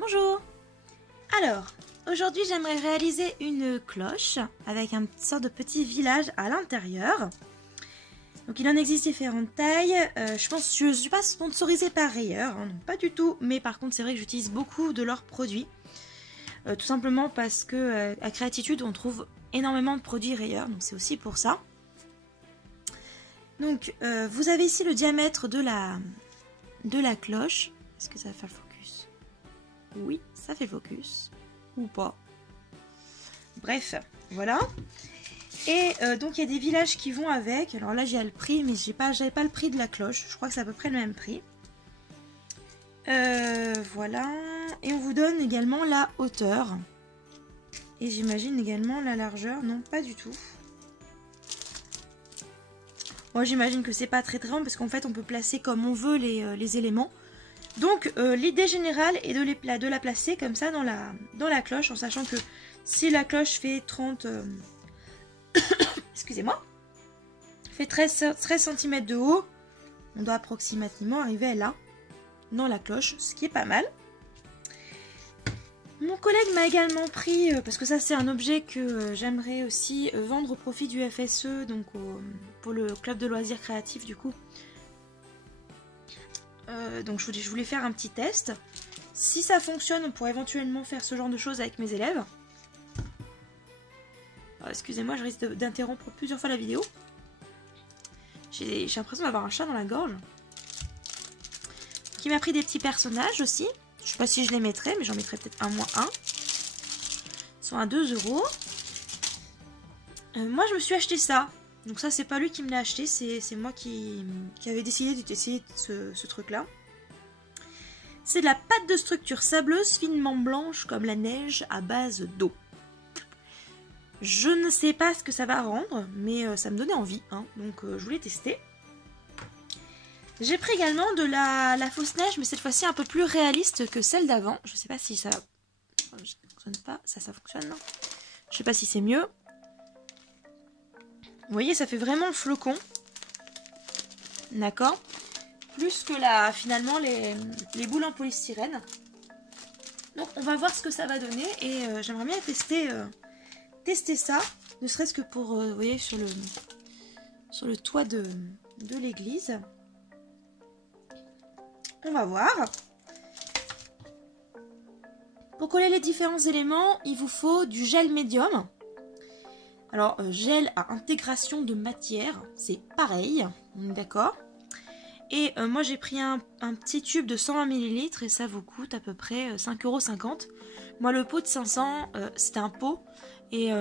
Bonjour. Alors, aujourd'hui j'aimerais réaliser une cloche avec un sorte de petit village à l'intérieur. Donc il en existe différentes tailles. Je ne suis pas sponsorisée par Rayer, hein, non, pas du tout. Mais par contre c'est vrai que j'utilise beaucoup de leurs produits. Tout simplement parce que à Créatitude on trouve énormément de produits Rayer. Donc c'est aussi pour ça. Donc vous avez ici le diamètre de la cloche. Est-ce que ça va faire le focus? Oui, ça fait le focus. Ou pas. Bref, voilà. Et donc il y a des villages qui vont avec. Alors là j'ai le prix, mais j'avais pas le prix de la cloche. Je crois que c'est à peu près le même prix. Voilà. Et on vous donne également la hauteur. Et j'imagine également la largeur. Non, pas du tout. Moi j'imagine que c'est pas très grand parce qu'en fait on peut placer comme on veut les éléments. Donc l'idée générale est de la placer comme ça dans la cloche, en sachant que si la cloche fait 30... excusez-moi, fait 13 cm de haut, on doit approximativement arriver là, dans la cloche, ce qui est pas mal. Mon collègue m'a également pris, parce que ça c'est un objet que j'aimerais aussi vendre au profit du FSE, donc pour le club de loisirs créatifs du coup. Donc je voulais faire un petit test. Si ça fonctionne, on pourrait éventuellement faire ce genre de choses avec mes élèves. Excusez-moi, je risque d'interrompre plusieurs fois la vidéo. J'ai l'impression d'avoir un chat dans la gorge. Qui m'a pris des petits personnages aussi. Je sais pas si je les mettrai, mais j'en mettrai peut-être un moins un. Ils sont à 2 €. Moi, je me suis acheté ça. Donc ça, c'est pas lui qui me l'a acheté, c'est moi qui avait décidé d'essayer ce truc-là. C'est de la pâte de structure sableuse finement blanche comme la neige à base d'eau. Je ne sais pas ce que ça va rendre, mais ça me donnait envie, hein, donc je voulais tester. J'ai pris également de la fausse neige, mais cette fois-ci un peu plus réaliste que celle d'avant. Je sais pas si ça fonctionne pas, ça fonctionne, non. Je sais pas si c'est mieux. Vous voyez, ça fait vraiment le flocon. D'accord. Plus que finalement les boules en polystyrène. Donc on va voir ce que ça va donner. Et j'aimerais bien tester ça. Ne serait-ce que pour, vous voyez, sur le toit de l'église. On va voir. Pour coller les différents éléments, il vous faut du gel médium. Alors, gel à intégration de matière, c'est pareil, d'accord. Et moi, j'ai pris un petit tube de 120 ml et ça vous coûte à peu près 5,50 €. Moi, le pot de 500, c'était un pot, et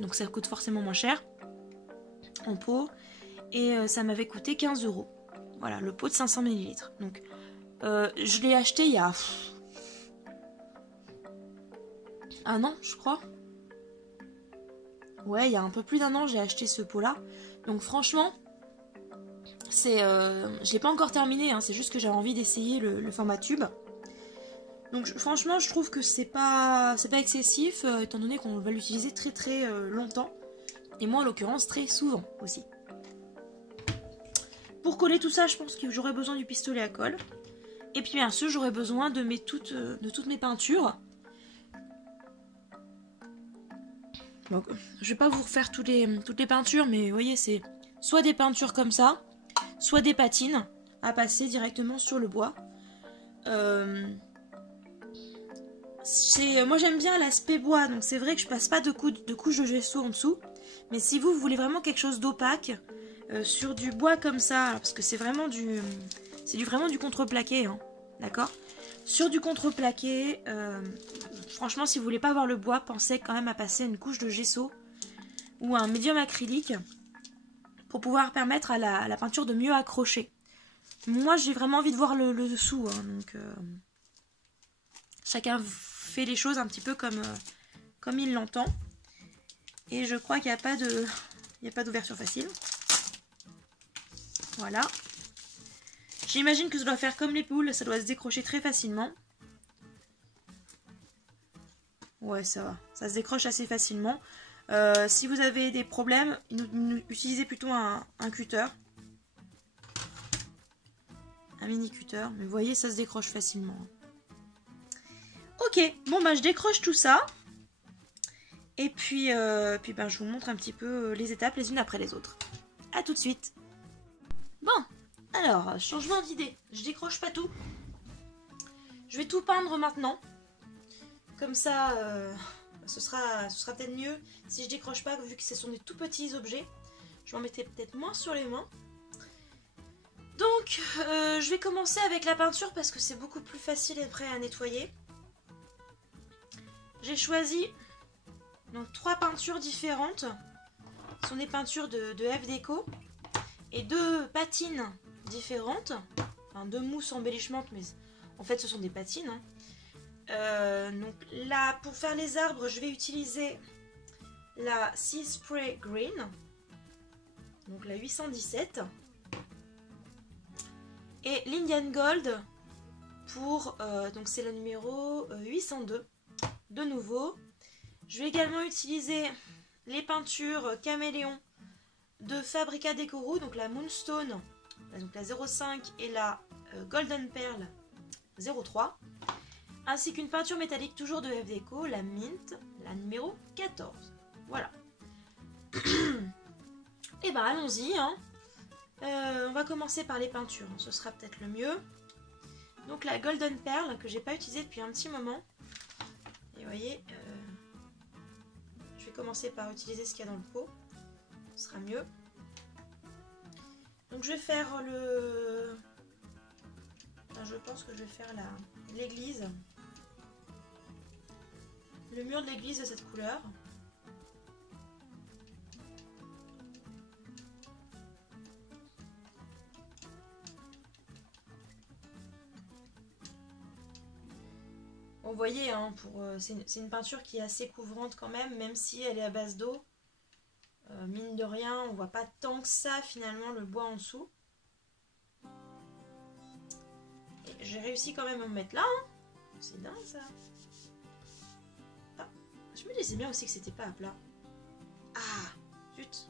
donc ça coûte forcément moins cher en pot. Et ça m'avait coûté 15 €. Voilà, le pot de 500 ml. Donc, je l'ai acheté il y a un an, je crois. Ouais, il y a un peu plus d'un an, j'ai acheté ce pot-là. Donc franchement, je l'ai pas encore terminé, hein, c'est juste que j'avais envie d'essayer le format tube. Donc franchement, je trouve que c'est pas excessif, étant donné qu'on va l'utiliser très très longtemps. Et moi, en l'occurrence, très souvent aussi. Pour coller tout ça, je pense que j'aurais besoin du pistolet à colle. Et puis bien sûr, j'aurais besoin de toutes mes peintures. Donc, je vais pas vous refaire toutes les peintures, mais vous voyez, c'est soit des peintures comme ça, soit des patines à passer directement sur le bois. Moi j'aime bien l'aspect bois, donc c'est vrai que je passe pas de couche de gesso en dessous. Mais si vous voulez vraiment quelque chose d'opaque, sur du bois comme ça, parce que c'est vraiment vraiment du contreplaqué, hein, d'accord. Sur du contreplaqué, franchement, si vous voulez pas voir le bois, pensez quand même à passer une couche de gesso ou un médium acrylique pour pouvoir permettre à la peinture de mieux accrocher. Moi, j'ai vraiment envie de voir le dessous, hein, donc chacun fait les choses un petit peu comme il l'entend. Et je crois qu'il n'y a pas d'ouverture facile. Voilà. J'imagine que ça doit faire comme les poules, ça doit se décrocher très facilement. Ouais, ça va. Ça se décroche assez facilement. Si vous avez des problèmes, utilisez plutôt un cutter. Un mini cutter. Mais vous voyez, ça se décroche facilement. Ok, bon bah je décroche tout ça. Et puis, ben, je vous montre un petit peu les étapes les unes après les autres. A tout de suite. Bon, alors, changement d'idée. Je décroche pas tout. Je vais tout peindre maintenant. Comme ça, ce sera peut-être mieux si je décroche pas, vu que ce sont des tout petits objets. Je m'en mettais peut-être moins sur les mains. Donc, je vais commencer avec la peinture parce que c'est beaucoup plus facile et prêt à nettoyer. J'ai choisi donc 3 peintures différentes. Ce sont des peintures de F Déco et 2 patines différentes. Enfin, 2 mousses embellissementes, mais en fait ce sont des patines. Donc là, pour faire les arbres, je vais utiliser la Sea Spray Green, donc la 817, et l'Indian Gold pour donc c'est le numéro 802. De nouveau, je vais également utiliser les peintures caméléon de Fabrica Decorum, donc la Moonstone, donc la 05 et la Golden Pearl 03, ainsi qu'une peinture métallique toujours de F Déco, la Mint, la numéro 14. Voilà. Et ben allons-y, hein. On va commencer par les peintures, ce sera peut-être le mieux. Donc la Golden Pearl que j'ai pas utilisée depuis un petit moment. Et vous voyez, je vais commencer par utiliser ce qu'il y a dans le pot, ce sera mieux. Donc je vais faire le... Enfin, je pense que je vais faire l'église. Le mur de l'église de cette couleur. Vous voyez, hein, c'est une peinture qui est assez couvrante quand même si elle est à base d'eau. Mine de rien, on voit pas tant que ça finalement le bois en dessous. J'ai réussi quand même à me mettre là. Hein. C'est dingue ça. Ah, je me disais bien aussi que c'était pas à plat. Ah, zut.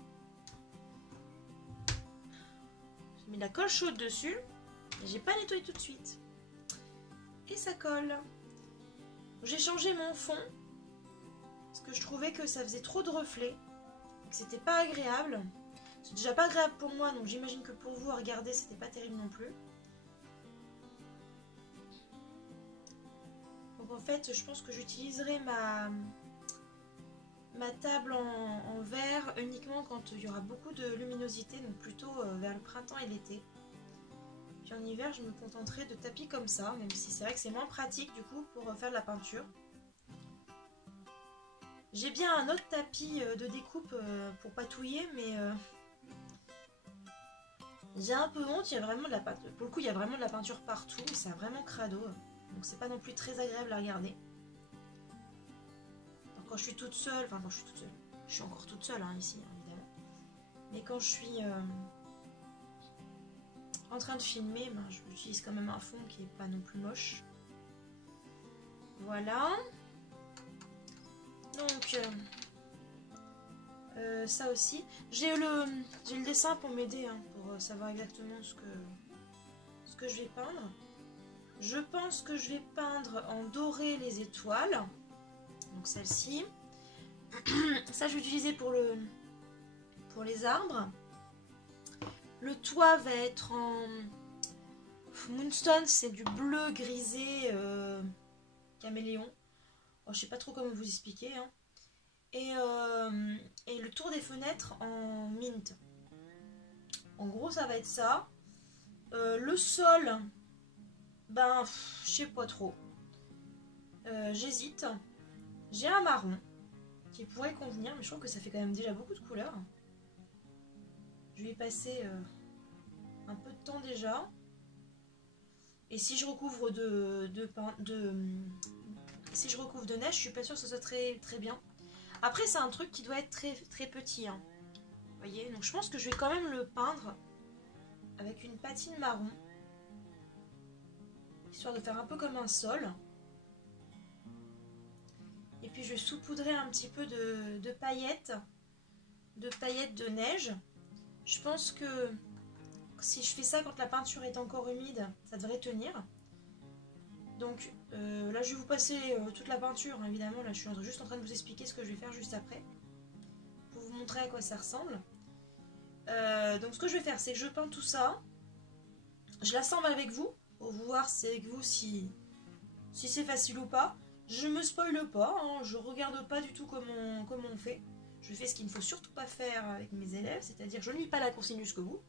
J'ai mis de la colle chaude dessus. Et j'ai pas nettoyé tout de suite. Et ça colle. J'ai changé mon fond. Parce que je trouvais que ça faisait trop de reflets. Que c'était pas agréable. C'est déjà pas agréable pour moi, donc j'imagine que pour vous à regarder, c'était pas terrible non plus. Donc en fait, je pense que j'utiliserai ma table en verre uniquement quand il y aura beaucoup de luminosité, donc plutôt vers le printemps et l'été. Puis en hiver, je me contenterai de tapis comme ça, même si c'est vrai que c'est moins pratique du coup pour faire de la peinture. J'ai bien un autre tapis de découpe pour patouiller, mais j'ai un peu honte, il y a vraiment de la peinture. Pour le coup, il y a vraiment de la peinture partout, mais c'est vraiment crado. Donc c'est pas non plus très agréable à regarder. Donc, quand je suis toute seule, enfin quand je suis toute seule, je suis encore toute seule hein, ici, hein, évidemment. Mais quand je suis en train de filmer, ben, j'utilise quand même un fond qui est pas non plus moche. Voilà. Donc ça aussi. J'ai le dessin pour m'aider, hein, pour savoir exactement ce que je vais peindre. Je pense que je vais peindre en doré les étoiles. Donc celle-ci. Ça je vais utiliser pour les arbres. Le toit va être en Moonstone, c'est du bleu grisé caméléon. Oh, je sais pas trop comment vous expliquer. Hein. Et le tour des fenêtres en mint. En gros, ça va être ça. Le sol, ben, je sais pas trop. J'hésite. J'ai un marron qui pourrait convenir, mais je trouve que ça fait quand même déjà beaucoup de couleurs. Je vais y passer un peu de temps déjà. Et si je recouvre si je recouvre de neige, je suis pas sûre que ce soit très, très bien. Après, c'est un truc qui doit être très, très petit. Hein. Vous voyez, donc je pense que je vais quand même le peindre avec une patine marron. Histoire de faire un peu comme un sol. Et puis je vais saupoudrer un petit peu de paillettes. De paillettes de neige. Je pense que si je fais ça quand la peinture est encore humide, ça devrait tenir. Donc là je vais vous passer toute la peinture, hein, évidemment. Là je suis juste en train de vous expliquer ce que je vais faire juste après. Pour vous montrer à quoi ça ressemble. Donc ce que je vais faire, c'est que je peins tout ça. Je l'assemble avec vous. Pour vous voir c'est avec vous si c'est facile ou pas. Je me spoile pas, hein, je regarde pas du tout comment on fait. Je fais ce qu'il ne faut surtout pas faire avec mes élèves, c'est-à-dire je ne lis pas la consigne jusqu'au bout.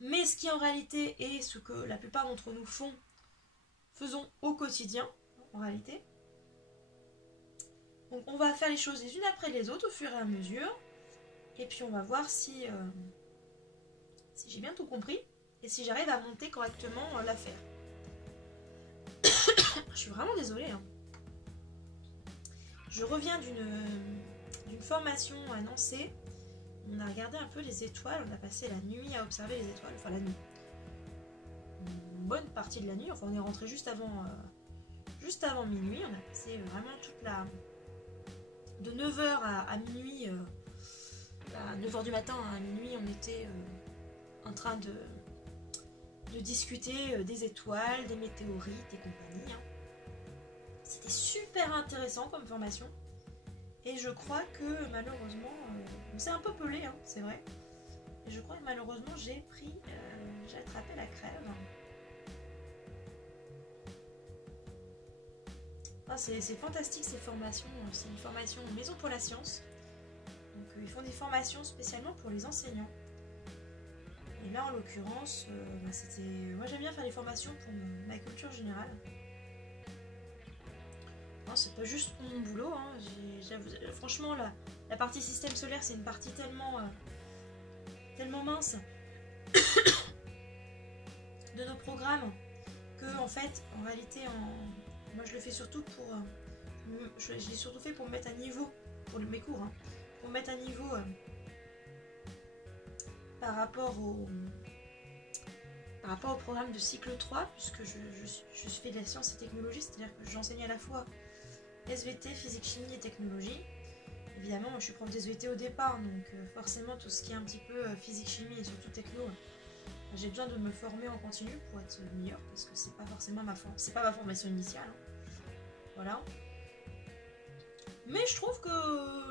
Mais ce qui en réalité est ce que la plupart d'entre nous faisons au quotidien, en réalité. Donc on va faire les choses les unes après les autres au fur et à mesure. Et puis on va voir si j'ai bien tout compris et si j'arrive à monter correctement l'affaire. Je suis vraiment désolée. Hein. Je reviens d'une formation à Nancy. On a regardé un peu les étoiles. On a passé la nuit à observer les étoiles. Enfin la nuit. Une bonne partie de la nuit. Enfin on est rentré juste avant minuit. On a passé vraiment toute la... De 9h à minuit. À 9h du matin à minuit on était en train de discuter des étoiles, des météorites et compagnie. Hein. C'était super intéressant comme formation. Et je crois que malheureusement, c'est un peu pelé, hein, c'est vrai. Et je crois que malheureusement j'ai attrapé la crève. Ah, c'est fantastique ces formations. C'est une formation Maison pour la Science. Donc ils font des formations spécialement pour les enseignants. Et là en l'occurrence, c'était... Moi j'aime bien faire des formations pour ma culture générale. C'est pas juste pour mon boulot, hein. Franchement la partie système solaire c'est une partie tellement mince de nos programmes que en fait en réalité moi je le fais surtout pour je l'ai surtout fait pour me mettre à niveau pour mes cours, hein, pour me mettre à niveau par rapport au programme de cycle 3 puisque je fais de la science et technologie, c'est-à-dire que j'enseigne à la fois SVT, physique, chimie et technologie. Évidemment, moi je suis prof de SVT au départ, donc forcément tout ce qui est un petit peu physique, chimie et surtout techno, j'ai besoin de me former en continu pour être meilleure parce que c'est pas forcément ma formation initiale. Hein. Voilà. Mais je trouve que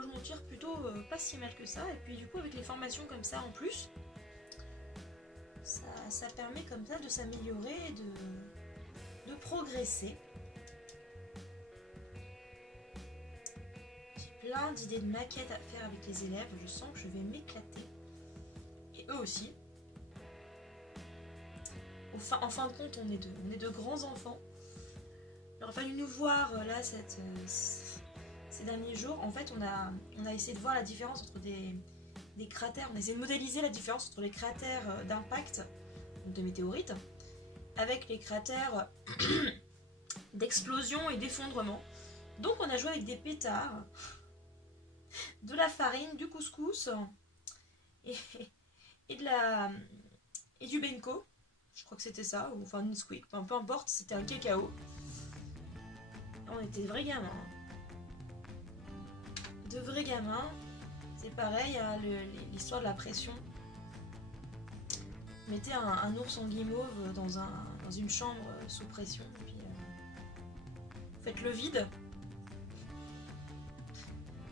je m'en tire plutôt pas si mal que ça. Et puis du coup avec les formations comme ça en plus, ça permet comme ça de s'améliorer et de progresser. Plein d'idées de maquettes à faire avec les élèves, je sens que je vais m'éclater. Et eux aussi. En fin de compte, on est de grands enfants. Il aurait fallu nous voir là ces derniers jours. En fait, on a essayé de voir la différence entre des cratères. On a essayé de modéliser la différence entre les cratères d'impact de météorites avec les cratères d'explosion et d'effondrement. Donc on a joué avec des pétards, de la farine, du couscous et du benko. Je crois que c'était ça, ou enfin une squeak, enfin, peu importe, c'était un cacao. On était de vrais gamins. De vrais gamins. C'est pareil, hein, l'histoire de la pression. On mettait un ourson guimauve dans une chambre sous pression, puis faites le vide.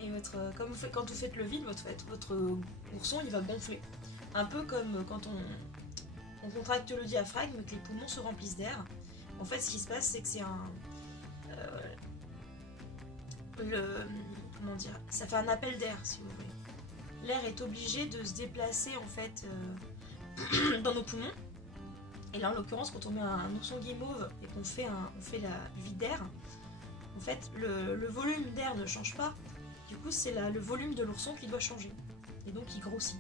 Et quand vous faites le vide, votre ourson il va gonfler. Un peu comme quand on contracte le diaphragme, que les poumons se remplissent d'air. En fait, ce qui se passe, c'est que c'est comment dire, ça fait un appel d'air, si vous voulez. L'air est obligé de se déplacer en fait dans nos poumons. Et là, en l'occurrence, quand on met un ourson guimauve et qu'on fait du vide d'air, en fait, le volume d'air ne change pas. Du coup, c'est le volume de l'ourson qui doit changer. Et donc, il grossit.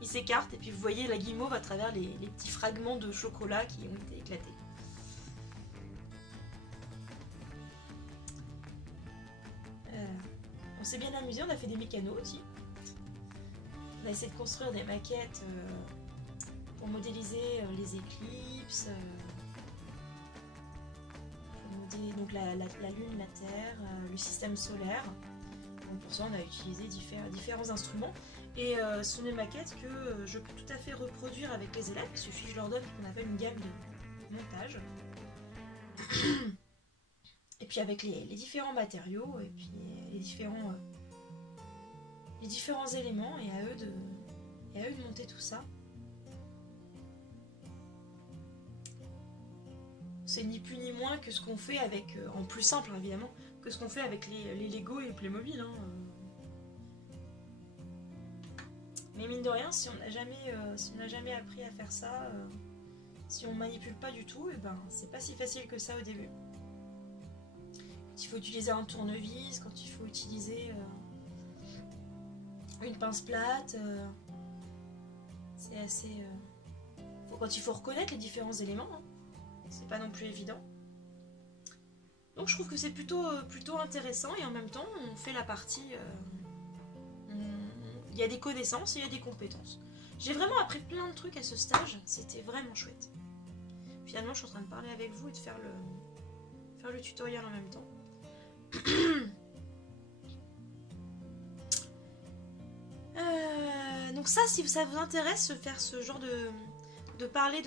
Il s'écarte et puis vous voyez la guimauve à travers les petits fragments de chocolat qui ont été éclatés. On s'est bien amusé, on a fait des mécanos aussi. On a essayé de construire des maquettes pour modéliser les éclipses, pour modéliser donc la Lune, la Terre, le système solaire. Donc pour ça, on a utilisé différents instruments. Et ce sont des maquettes que je peux tout à fait reproduire avec les élèves. Il suffit que je leur donne ce qu'on appelle une gamme montage. Et puis avec les différents matériaux et puis les différents éléments, et à eux de monter tout ça. C'est ni plus ni moins que ce qu'on fait avec, en plus simple évidemment, que ce qu'on fait avec les Lego et les Playmobil. Hein. Mais mine de rien, si on n'a jamais appris à faire ça, si on manipule pas du tout, et ben c'est pas si facile que ça au début. Quand il faut utiliser un tournevis, quand il faut utiliser une pince plate, c'est assez... quand il faut reconnaître les différents éléments, hein. C'est pas non plus évident. Donc je trouve que c'est plutôt intéressant, et en même temps on fait la partie... il y a des connaissances et il y a des compétences. J'ai vraiment appris plein de trucs à ce stage, c'était vraiment chouette. Finalement je suis en train de parler avec vous et de faire le tutoriel en même temps. Donc ça, si ça vous intéresse, faire ce genre de parler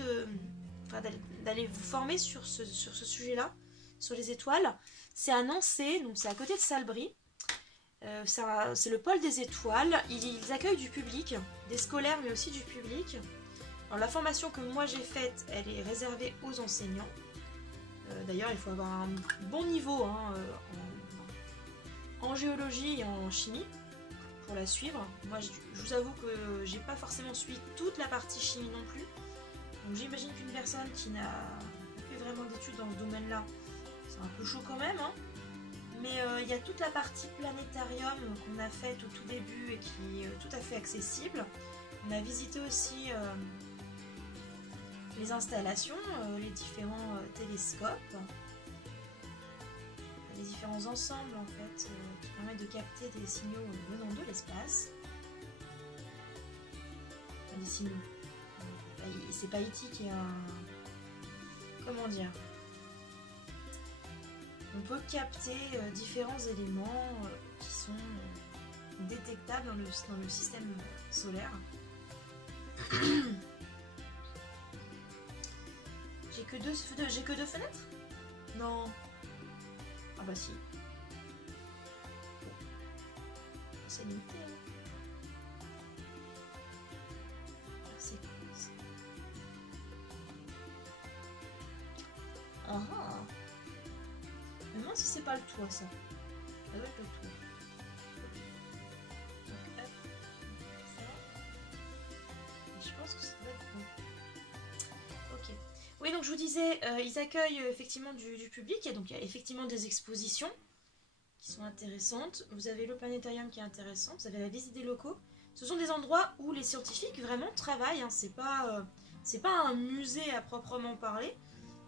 d'aller vous former sur ce sujet-là, sur les étoiles, c'est à Nancy, donc c'est à côté de Salbris. C'est le pôle des étoiles. Ils accueillent du public, des scolaires mais aussi du public. Alors la formation que moi j'ai faite, elle est réservée aux enseignants. D'ailleurs il faut avoir un bon niveau hein, en géologie et en chimie pour la suivre. Moi je vous avoue que j'ai pas forcément suivi toute la partie chimie non plus. Donc j'imagine qu'une personne qui n'a pas fait vraiment d'études dans ce domaine-là, c'est un peu chaud quand même. Hein. Mais il y a toute la partie planétarium qu'on a faite au tout début et qui est tout à fait accessible. On a visité aussi les installations, les différents télescopes, les différents ensembles en fait qui permettent de capter des signaux venant de l'espace. Enfin, des signaux. C'est pas E.T. qui est un... Comment dire ? On peut capter différents éléments qui sont détectables dans le système solaire. J'ai que deux fenêtres? Non. Ah bah si. C'est limité. C'est cool ça. Ah ah. Mais moi si c'est pas le toit ça. Ça doit être le toit. Donc hop. Ça. Et je pense que ça doit être bon. Ok. Oui donc je vous disais, ils accueillent effectivement du public. Et donc il y a effectivement des expositions qui sont intéressantes. Vous avez le planétarium qui est intéressant. Vous avez la visite des locaux. Ce sont des endroits où les scientifiques vraiment travaillent. Hein. C'est pas un musée à proprement parler.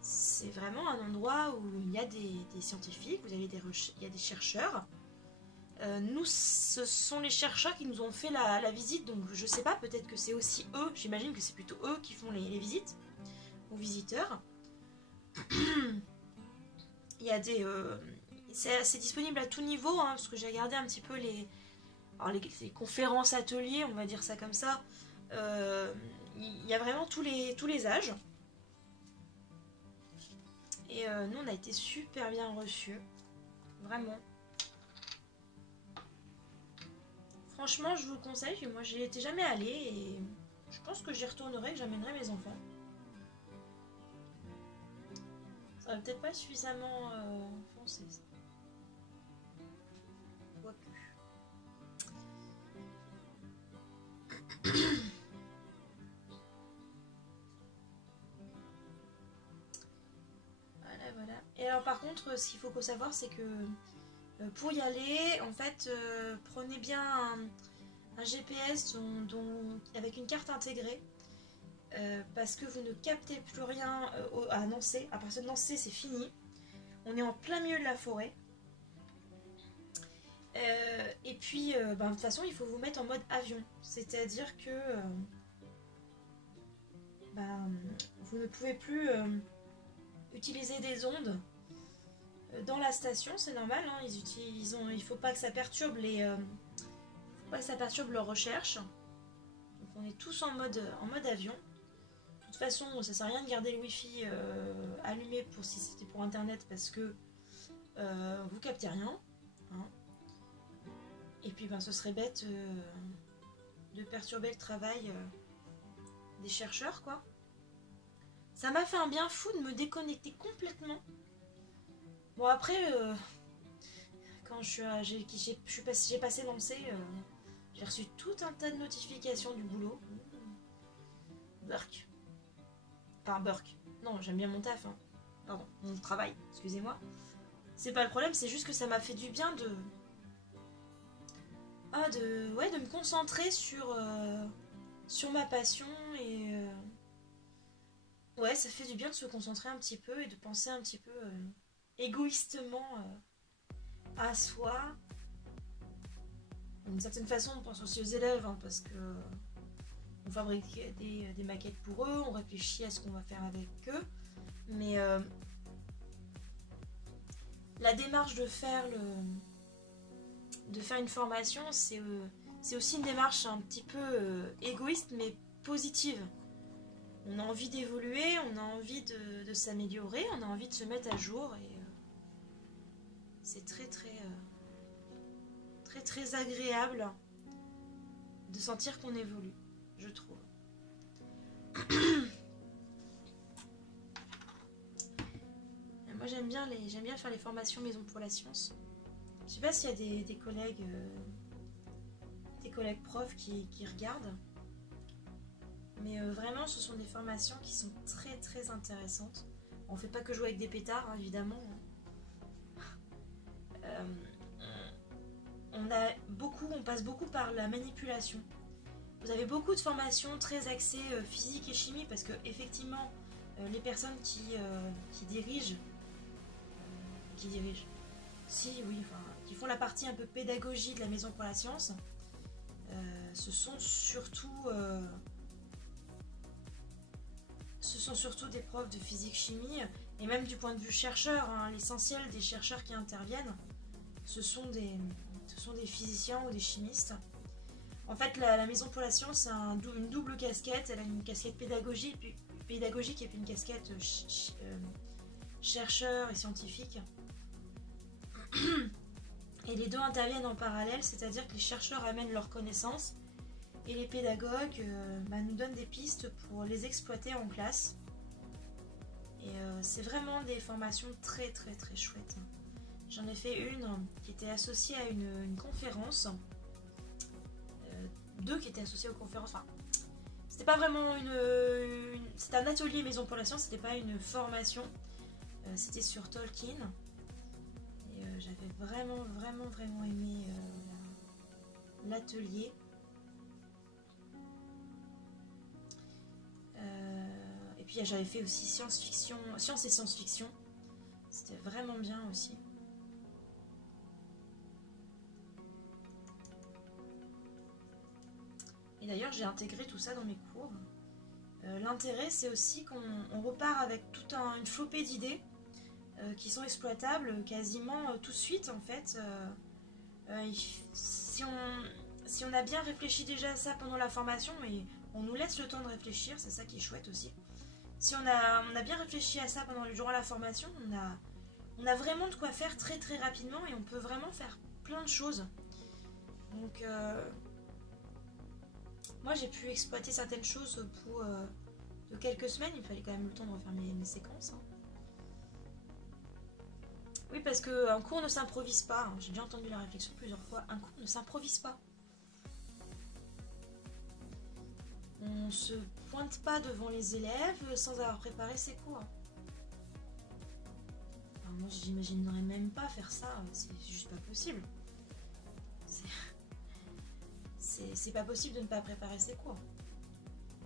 C'est vraiment un endroit où il y a des scientifiques, il y a des chercheurs. Nous, ce sont les chercheurs qui nous ont fait la visite, donc je sais pas, peut-être que c'est aussi eux, j'imagine que c'est plutôt eux qui font les visites aux visiteurs. Il y a des... c'est disponible à tout niveau, hein, parce que j'ai regardé un petit peu les conférences, ateliers, on va dire ça comme ça. Il y a vraiment tous les âges. Et nous, on a été super bien reçus. Vraiment. Franchement, je vous le conseille. Moi, j'y étais jamais allée. Et je pense que j'y retournerai, que j'amènerai mes enfants. Ça va peut-être pas suffisamment foncé, ça. Quoique. Voilà. Et alors par contre, ce qu'il faut savoir, c'est que pour y aller, en fait, prenez bien un GPS avec une carte intégrée, parce que vous ne captez plus rien à Nancy. À partir de Nancy, c'est fini. On est en plein milieu de la forêt. Et puis, de toute façon, il faut vous mettre en mode avion. C'est-à-dire que vous ne pouvez plus... utiliser des ondes dans la station, c'est normal, hein, il faut pas que ça perturbe leurs recherches. Donc on est tous en mode avion. toute façon, ça sert à rien de garder le wifi allumé pour si c'était pour internet parce que vous captez rien. Hein. Et puis ben, ce serait bête de perturber le travail des chercheurs, quoi. Ça m'a fait un bien fou de me déconnecter complètement. Bon après, quand j'ai passé lancé, j'ai reçu tout un tas de notifications du boulot. Burk. Enfin, Burk. Non, j'aime bien mon taf. Hein. Pardon, mon travail, excusez-moi. C'est pas le problème, c'est juste que ça m'a fait du bien de me concentrer sur ma passion et ouais, ça fait du bien de se concentrer un petit peu et de penser un petit peu égoïstement à soi. D'une certaine façon, on pense aussi aux élèves hein, parce que on fabrique des maquettes pour eux, on réfléchit à ce qu'on va faire avec eux, mais la démarche de faire une formation, c'est aussi une démarche un petit peu égoïste mais positive. On a envie d'évoluer, on a envie de s'améliorer, on a envie de se mettre à jour et c'est très agréable de sentir qu'on évolue, je trouve. Moi j'aime bien faire les formations Maison pour la Science. Je sais pas s'il y a des collègues profs qui regardent. Mais vraiment ce sont des formations qui sont très intéressantes. On fait pas que jouer avec des pétards hein, évidemment. On passe beaucoup par la manipulation. Vous avez beaucoup de formations très axées physique et chimie parce que effectivement les personnes qui dirigent qui font la partie un peu pédagogie de la Maison pour la Science, ce sont surtout des profs de physique-chimie et même du point de vue chercheur, hein, l'essentiel des chercheurs qui interviennent, ce sont des physiciens ou des chimistes. En fait, la Maison pour la Science a une double casquette. Elle a une casquette pédagogique et puis une casquette chercheur et scientifique. Et les deux interviennent en parallèle, c'est-à-dire que les chercheurs amènent leurs connaissances et les pédagogues nous donnent des pistes pour les exploiter en classe. Et c'est vraiment des formations très chouettes. J'en ai fait une qui était associée à une conférence. Deux qui étaient associées aux conférences. Enfin, c'était pas vraiment c'était un atelier Maison pour la Science, c'était pas une formation. C'était sur Tolkien. Et j'avais vraiment aimé l'atelier. Et puis j'avais fait aussi science et science-fiction. C'était vraiment bien aussi. Et d'ailleurs, j'ai intégré tout ça dans mes cours. L'intérêt, c'est aussi qu'on repart avec toute une flopée d'idées qui sont exploitables quasiment tout de suite, en fait. Si on a bien réfléchi déjà à ça pendant la formation, et on nous laisse le temps de réfléchir, c'est ça qui est chouette aussi. Si on a bien réfléchi à ça durant la formation, on a vraiment de quoi faire très rapidement et on peut vraiment faire plein de choses. Donc... moi j'ai pu exploiter certaines choses pour de quelques semaines, il fallait quand même le temps de refaire mes séquences. Hein. Oui, parce qu'un cours ne s'improvise pas, hein. J'ai déjà entendu la réflexion plusieurs fois, un cours ne s'improvise pas. On se pointe pas devant les élèves sans avoir préparé ses cours. Alors moi j'imaginerais même pas faire ça, c'est juste pas possible. C'est pas possible de ne pas préparer ses cours.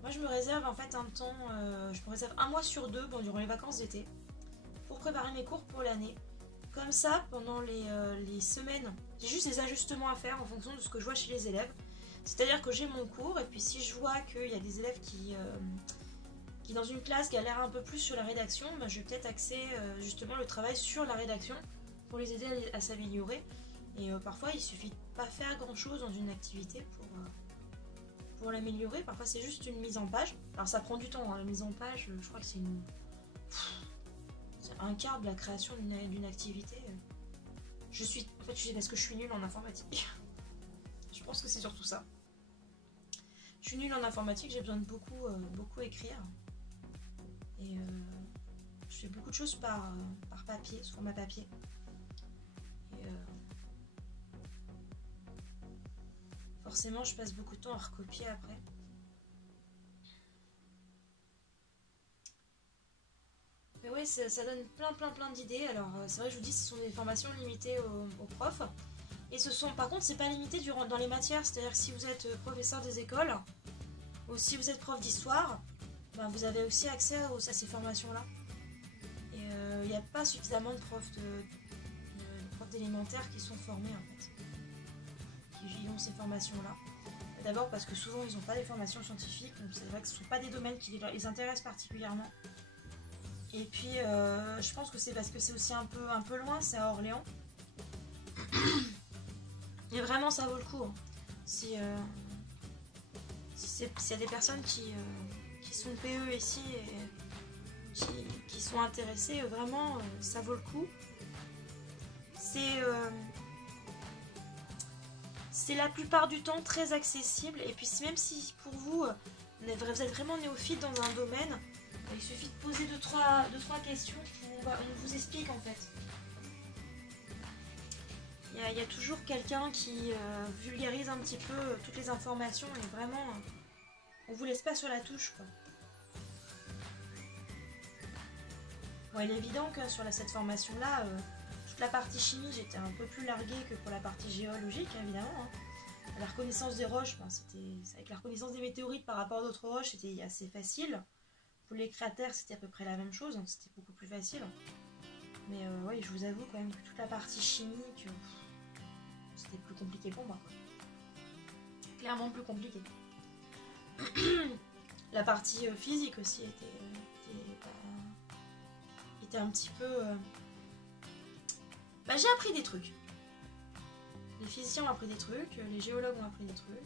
Moi je me réserve en fait un temps, je me réserve un mois sur deux, durant les vacances d'été, pour préparer mes cours pour l'année. Comme ça, pendant les semaines, j'ai juste des ajustements à faire en fonction de ce que je vois chez les élèves. C'est-à-dire que j'ai mon cours, et puis si je vois qu'il y a des élèves qui dans une classe galèrent un peu plus sur la rédaction, je vais peut-être axer justement le travail sur la rédaction pour les aider à parfois il suffit de pas faire grand chose dans une activité pour l'améliorer. Parfois c'est juste une mise en page. Alors ça prend du temps, hein. La mise en page, je crois que c'est un quart de la création d'une activité. En fait, je sais parce que je suis nulle en informatique. Je pense que c'est surtout ça. Je suis nulle en informatique, j'ai besoin de beaucoup écrire. Et je fais beaucoup de choses par papier, sous format papier. Et forcément, je passe beaucoup de temps à recopier après. Mais oui, ça donne plein d'idées. Alors, c'est vrai, je vous dis, ce sont des formations limitées aux profs. Et par contre, c'est pas limité dans les matières. C'est-à-dire que si vous êtes professeur des écoles, ou si vous êtes prof d'histoire, ben, vous avez aussi accès à ces formations-là. Et il n'y a pas suffisamment de profs d'élémentaire qui sont formés, en fait. Qui ont ces formations-là. D'abord parce que souvent, ils n'ont pas des formations scientifiques. Donc c'est vrai que ce ne sont pas des domaines qui les intéressent particulièrement. Et puis, je pense que c'est parce que c'est aussi un peu loin, c'est à Orléans. Et vraiment, ça vaut le coup. Hein. S'il y a des personnes qui sont PE ici et qui sont intéressées, vraiment, ça vaut le coup. C'est la plupart du temps très accessible. Et puis, même si pour vous, vous êtes vraiment néophyte dans un domaine, il suffit de poser deux, trois questions, on vous explique en fait. Il y a toujours quelqu'un qui vulgarise un petit peu toutes les informations et vraiment, on vous laisse pas sur la touche quoi. Bon, il est évident que sur cette formation-là, toute la partie chimie, j'étais un peu plus larguée que pour la partie géologique, évidemment. Hein. La reconnaissance des roches, ben, avec la reconnaissance des météorites par rapport à d'autres roches, c'était assez facile. Pour les cratères, c'était à peu près la même chose, donc c'était beaucoup plus facile. Mais oui, je vous avoue quand même que toute la partie chimique, c'était plus compliqué pour moi. Clairement plus compliqué. La partie physique aussi était un petit peu... Bah, j'ai appris des trucs. Les physiciens ont appris des trucs, les géologues ont appris des trucs.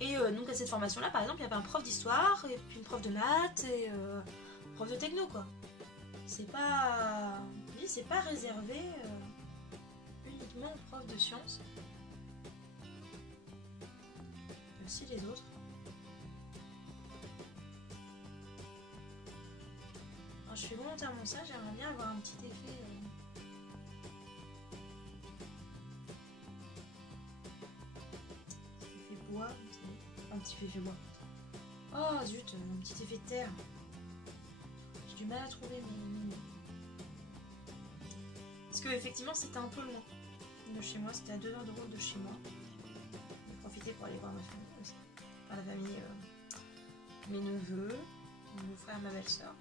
Et donc à cette formation-là, par exemple, il y avait un prof d'histoire, et puis une prof de maths, et un prof de techno, quoi. C'est pas réservé uniquement aux profs de sciences. Et aussi les autres. Alors, je fais volontairement ça, j'aimerais bien avoir un petit effet... bois, un petit effet bois. Oh zut, un petit effet de terre. J'ai du mal à trouver mes... Parce que effectivement c'était un peu loin de chez moi, c'était à 2 heures de route de chez moi. J'ai profité pour aller voir ma famille aussi. Enfin, la famille, mes neveux, mon beau-frère, ma belle-sœur.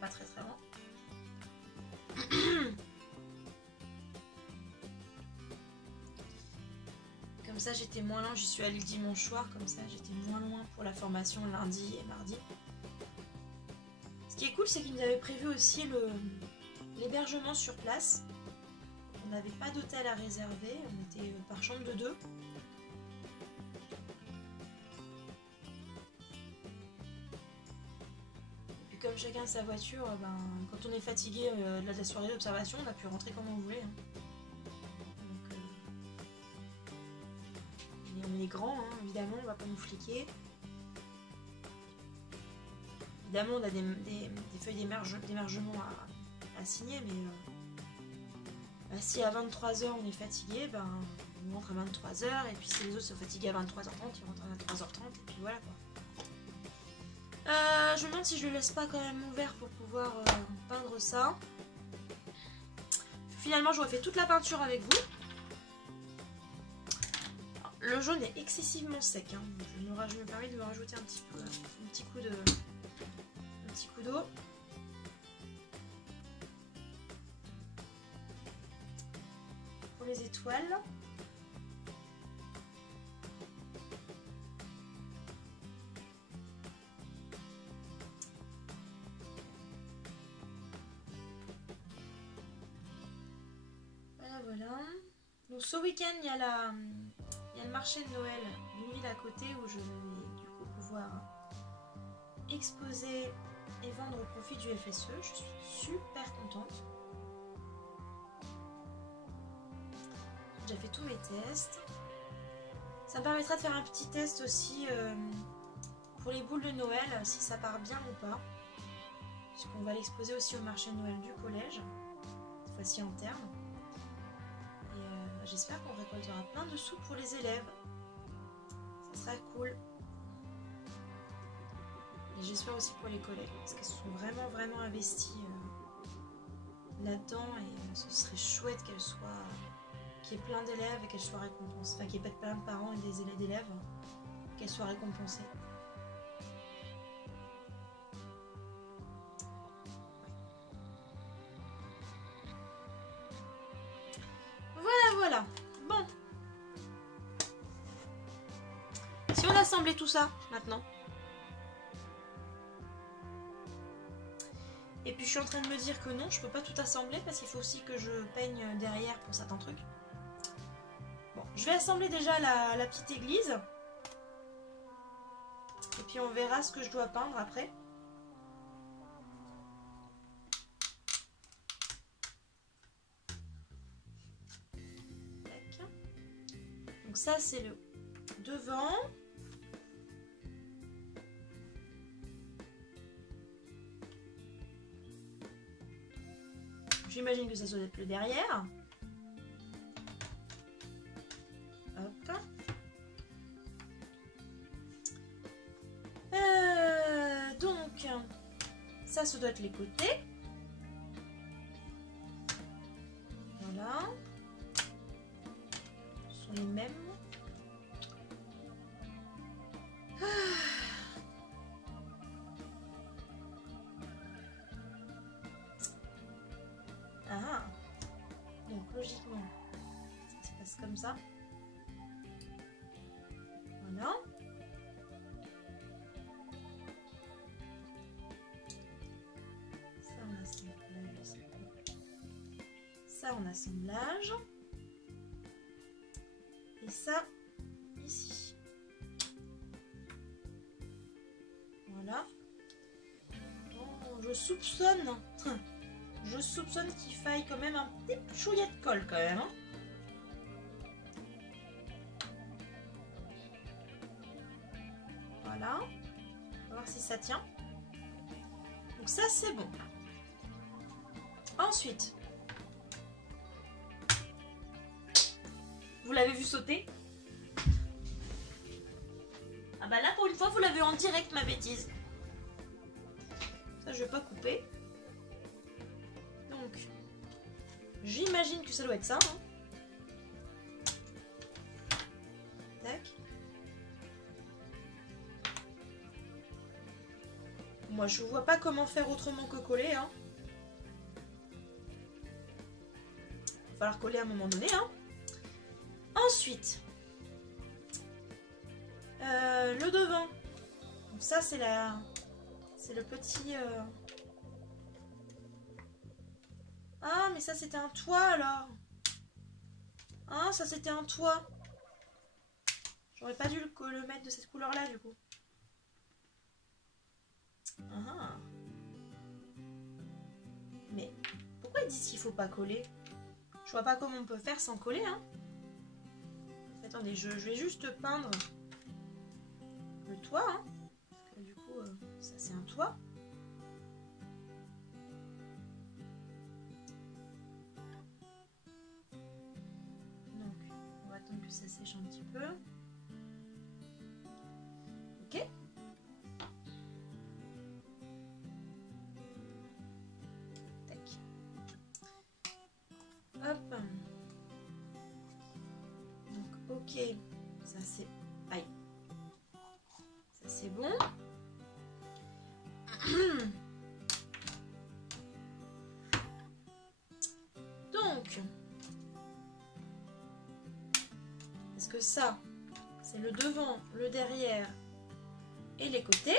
Pas très loin. Comme ça j'étais moins loin, j'y suis allée le dimanche soir, comme ça j'étais moins loin pour la formation lundi et mardi. Ce qui est cool, c'est qu'ils nous avaient prévu aussi l'hébergement sur place. On n'avait pas d'hôtel à réserver, on était par chambre de 2. Et puis comme chacun a sa voiture, quand on est fatigué de la soirée d'observation, on a pu rentrer comme on voulait. Hein. On est grand, hein, évidemment, on va pas nous fliquer. Évidemment, on a des feuilles d'émargement à signer, mais si à 23h on est fatigué, on rentre à 23h, et puis si les autres sont fatigués à 23h30, ils rentrent à 23h30, et puis voilà quoi. Je me demande si je le laisse pas quand même ouvert pour pouvoir peindre ça. Finalement, j'aurais fait toute la peinture avec vous. Le jaune est excessivement sec, hein. Je me permets de me rajouter un petit coup d'eau. Pour les étoiles. Voilà. Donc ce week-end, il y a le marché de Noël d'une ville à côté où je vais du coup pouvoir exposer et vendre au profit du FSE. Je suis super contente. J'ai déjà fait tous mes tests. Ça me permettra de faire un petit test aussi pour les boules de Noël, si ça part bien ou pas. Puisqu'on va l'exposer aussi au marché de Noël du collège, cette fois-ci en terme. Et j'espère qu'on récoltera plein de sous pour les élèves. Ça sera cool. Et j'espère aussi pour les collègues, parce qu'elles sont vraiment vraiment investies là-dedans. Et ce serait chouette qu'elles soient... qu'il y ait plein d'élèves et qu'elles soient récompensées. Enfin, qu'il n'y ait pas plein de parents et des élèves d'élèves, qu'elles soient récompensées. Voilà. Bon. Si on assemblait tout ça, maintenant. Et puis je suis en train de me dire que non, je peux pas tout assembler parce qu'il faut aussi que je peigne derrière pour certains trucs. Bon, je vais assembler déjà la petite église. Et puis on verra ce que je dois peindre après. Tac. Donc ça c'est le devant. J'imagine que ça doit être le derrière. Hop. Donc, ça doit être les côtés. Voilà. Ce sont les mêmes. Ah. Donc, logiquement, ça se passe comme ça. Voilà. Ça en assemblage. Et ça ici. Voilà. Bon, je soupçonne qu'il faille quand même un petit chouillet de colle quand même. Hein. Voilà. On va voir si ça tient. Donc ça c'est bon. Ensuite, vous l'avez vu sauter? Ah bah là pour une fois vous l'avez en direct ma bêtise. Ça je vais pas couper. Donc j'imagine que ça doit être ça. Hein. Tac. Moi je vois pas comment faire autrement que coller. Hein. Il va falloir coller à un moment donné. Hein. Ensuite, le devant. Donc ça c'est le petit. Ah mais ça c'était un toit alors. Ah ça c'était un toit. J'aurais pas dû le mettre de cette couleur là du coup. Ah. Mais pourquoi ils disent qu'il faut pas coller? Je vois pas comment on peut faire sans coller, hein. Attendez, je vais juste peindre le toit, hein. Parce que du coup, ça c'est un toit. Donc, on va attendre que ça sèche un petit peu. Ok. Tac. Hop. Ok, ça c'est... Aïe. Ça c'est bon. Donc, est-ce que ça, c'est le devant, le derrière et les côtés?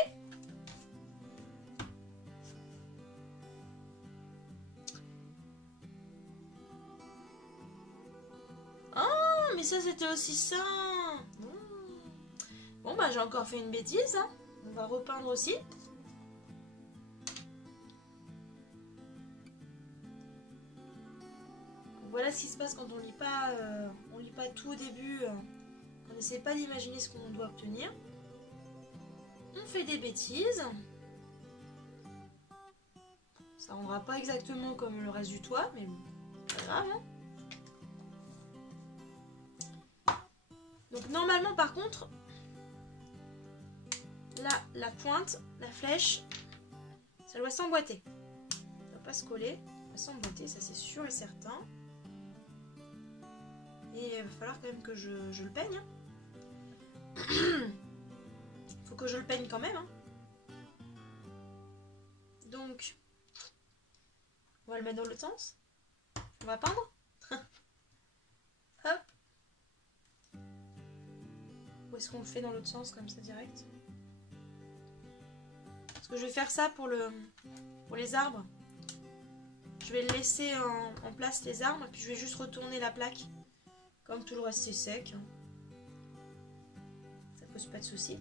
Ah! mais ça c'était aussi ça. Bon bah j'ai encore fait une bêtise. Hein. On va repeindre aussi. Voilà ce qui se passe quand on lit pas tout au début. On n'essaie pas d'imaginer ce qu'on doit obtenir. On fait des bêtises. Ça rendra pas exactement comme le reste du toit, mais pas grave. Hein. Donc normalement par contre, là, la pointe, la flèche, ça doit s'emboîter. Ça ne doit pas se coller, ça doit s'emboîter, ça c'est sûr et certain. Et il va falloir quand même que je le peigne. Hein. Faut que je le peigne quand même. Hein. Donc, on va le mettre dans l'autre sens. On va peindre. Hop. Ou est-ce qu'on le fait dans l'autre sens comme ça direct? Parce que je vais faire ça pour les arbres. Je vais laisser en place les arbres, puis je vais juste retourner la plaque. Comme tout le reste c'est sec. Hein. Ça pose pas de soucis.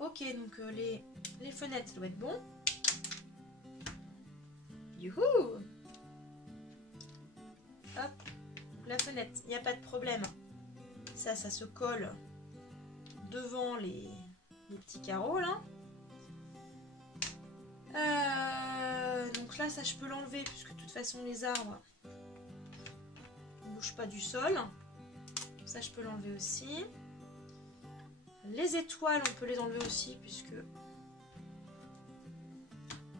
Ok, donc les fenêtres, ça doit être bon. Youhou! Hop, la fenêtre, il n'y a pas de problème. Ça se colle devant les petits carreaux là. Donc là, ça je peux l'enlever puisque de toute façon les arbres ne bougent pas du sol. Ça je peux l'enlever aussi. Les étoiles, on peut les enlever aussi puisque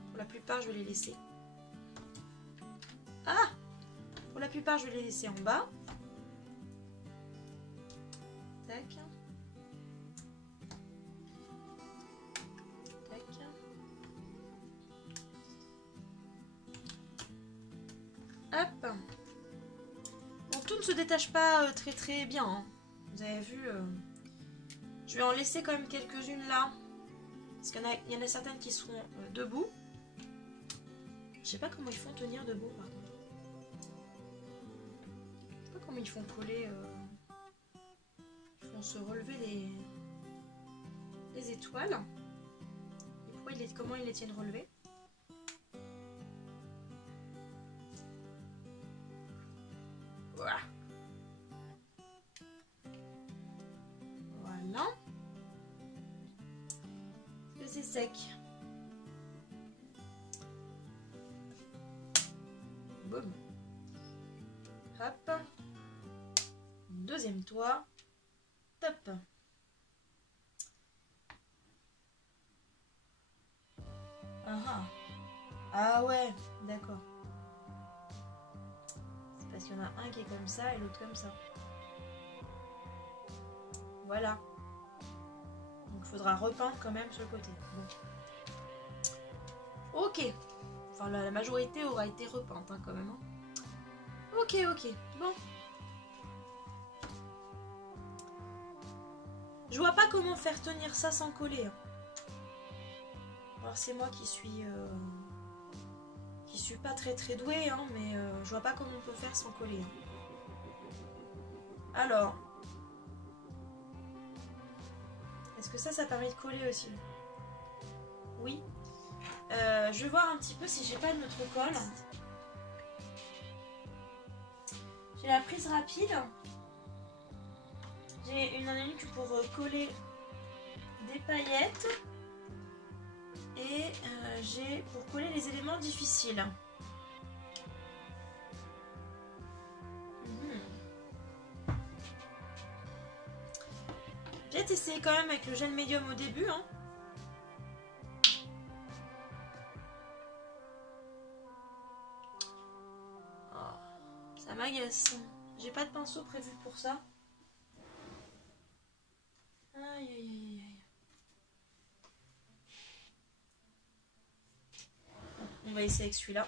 pour la plupart je vais les laisser. Ah! Pour la plupart je vais les laisser en bas. Tac. Tac. Hop. Bon, tout ne se détache pas très bien. Hein. Vous avez vu, je vais en laisser quand même quelques-unes là. Parce qu'il y en a certaines qui seront debout. Je sais pas comment ils font tenir debout par contre. Je sais pas comment ils font coller. Ils font se relever les étoiles. Et comment ils les tiennent relevées. Voilà. Voilà. Est-ce que c'est sec? Boum. Hop. Deuxième toit. Top. Ah ouais, d'accord. C'est parce qu'il y en a un qui est comme ça et l'autre comme ça. Voilà. Donc il faudra repeindre quand même sur le côté. Bon. Ok. Enfin la majorité aura été repeinte hein, quand même. Hein. Ok. Bon. Je vois pas comment faire tenir ça sans coller. Hein. Alors c'est moi qui suis pas très douée, hein, mais je vois pas comment on peut faire sans coller. Hein. Alors, est-ce que ça permet de coller aussi? Oui. Je vais voir un petit peu si j'ai pas de notre colle. J'ai la prise rapide. J'ai une anneau pour coller des paillettes. Et j'ai pour coller les éléments difficiles. J'ai essayé quand même avec le gel médium au début. Hein. Oh, ça m'agace. J'ai pas de pinceau prévu pour ça. Aïe. On va essayer avec celui-là.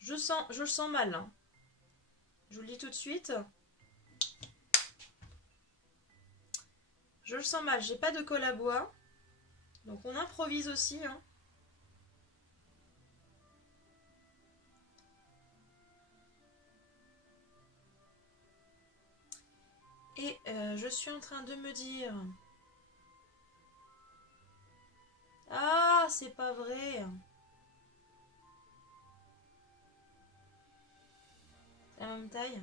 Je le sens mal. Hein. Je vous le dis tout de suite. Je le sens mal. J'ai pas de colle à bois. Donc on improvise aussi, hein. Et je suis en train de me dire... Ah, c'est pas vrai. C'est la même taille.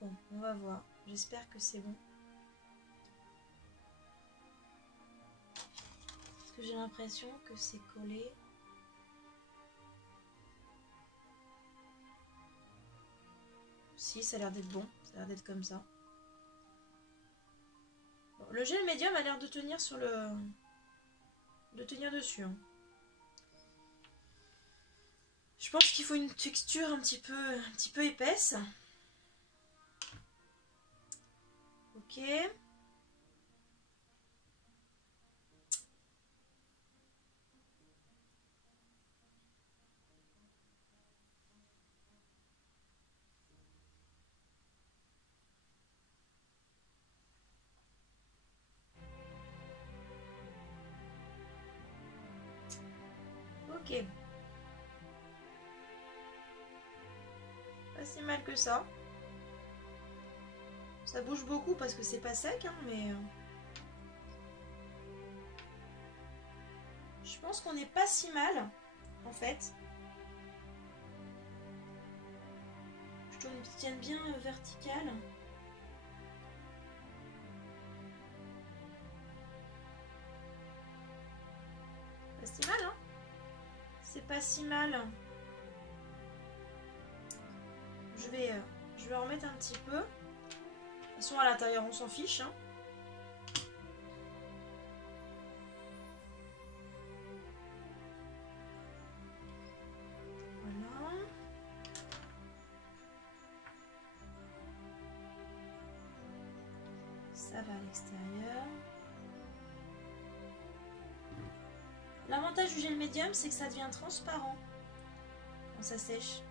Bon, on va voir. J'espère que c'est bon. Parce que j'ai l'impression que c'est collé. Si, ça a l'air d'être bon. Ça a l'air d'être comme ça. Bon, le gel médium a l'air de tenir sur le... de tenir dessus. Hein. Je pense qu'il faut une texture un petit peu épaisse. Ok. Ok. Pas si mal que ça. Ça bouge beaucoup parce que c'est pas sec, hein, mais... Je pense qu'on n'est pas si mal, en fait. Je tienne bien vertical. Pas si mal, hein. C'est pas si mal. Je vais en remettre un petit peu. De toute façon, à l'intérieur, on s'en fiche, hein. Voilà. Ça va à l'extérieur. L'avantage du gel médium, c'est que ça devient transparent quand ça sèche.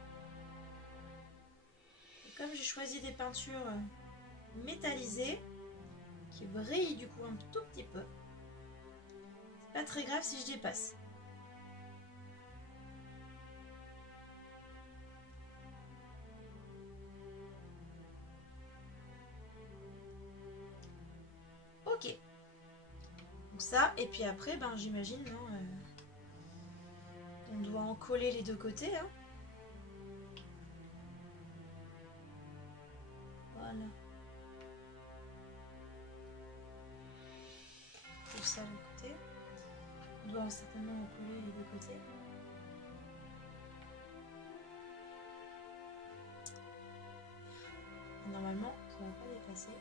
Et comme j'ai choisi des peintures métallisées, qui brillent du coup un tout petit peu, c'est pas très grave si je dépasse. Ok. Donc ça, et puis après, ben j'imagine, hein, on doit en coller les deux côtés, hein. Voilà. Tout ça de côté. On doit certainement en coller les deux côtés. Normalement, ça va pas dépasser.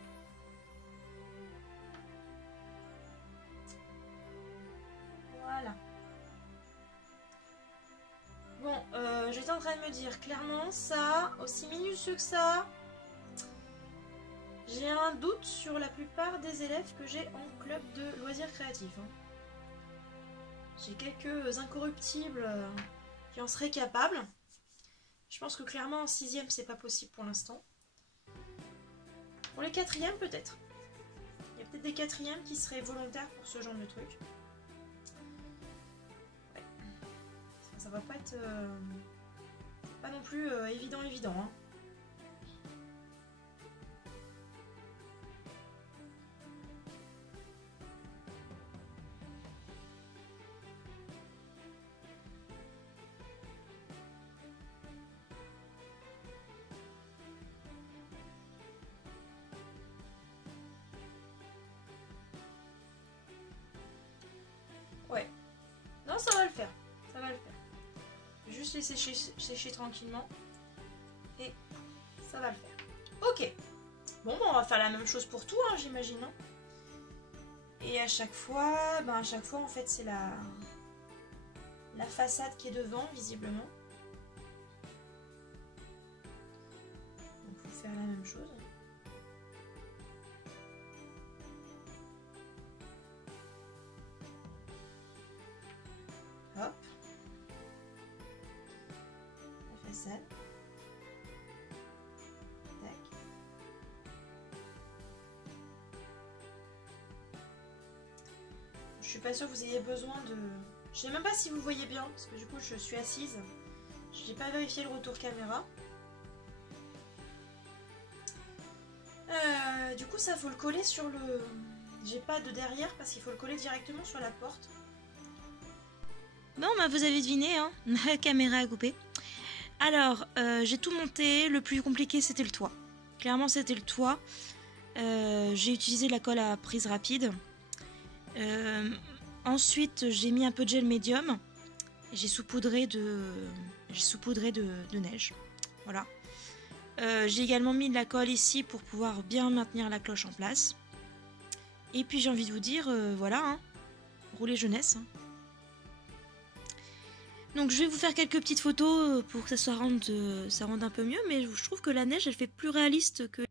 Voilà. Bon, j'étais en train de me dire, clairement, ça, aussi minutieux que ça, j'ai un doute sur la plupart des élèves que j'ai en club de loisirs créatifs. Hein. J'ai quelques incorruptibles qui en seraient capables. Je pense que clairement en 6e, c'est pas possible pour l'instant. Pour les 4e, peut-être. Il y a peut-être des 4e qui seraient volontaires pour ce genre de truc. Ouais. Ça va pas être... pas non plus évident. Hein. Ouais. Non, ça va le faire. Ça va le faire. Juste les sécher tranquillement. Et ça va le faire. Ok. Bon, on va faire la même chose pour tout, hein, j'imagine. Hein. Et à chaque fois, en fait, c'est la façade qui est devant, visiblement. Donc, il faut faire la même chose. Hop. La façade. Tac. je suis pas sûre que vous ayez besoin de... Je sais même pas si vous voyez bien, parce que du coup je suis assise. J'ai pas vérifié le retour caméra. Du coup ça faut le coller sur le... J'ai pas de derrière parce qu'il faut le coller directement sur la porte. Bon bah vous avez deviné hein, la caméra a coupé. Alors j'ai tout monté, le plus compliqué c'était le toit. Clairement c'était le toit. J'ai utilisé la colle à prise rapide. Ensuite j'ai mis un peu de gel médium. J'ai saupoudré de neige. Voilà. J'ai également mis de la colle ici pour pouvoir bien maintenir la cloche en place. Et puis j'ai envie de vous dire, voilà, hein, roulez jeunesse. Hein. Donc je vais vous faire quelques petites photos pour que ça rende un peu mieux, mais je trouve que la neige elle fait plus réaliste que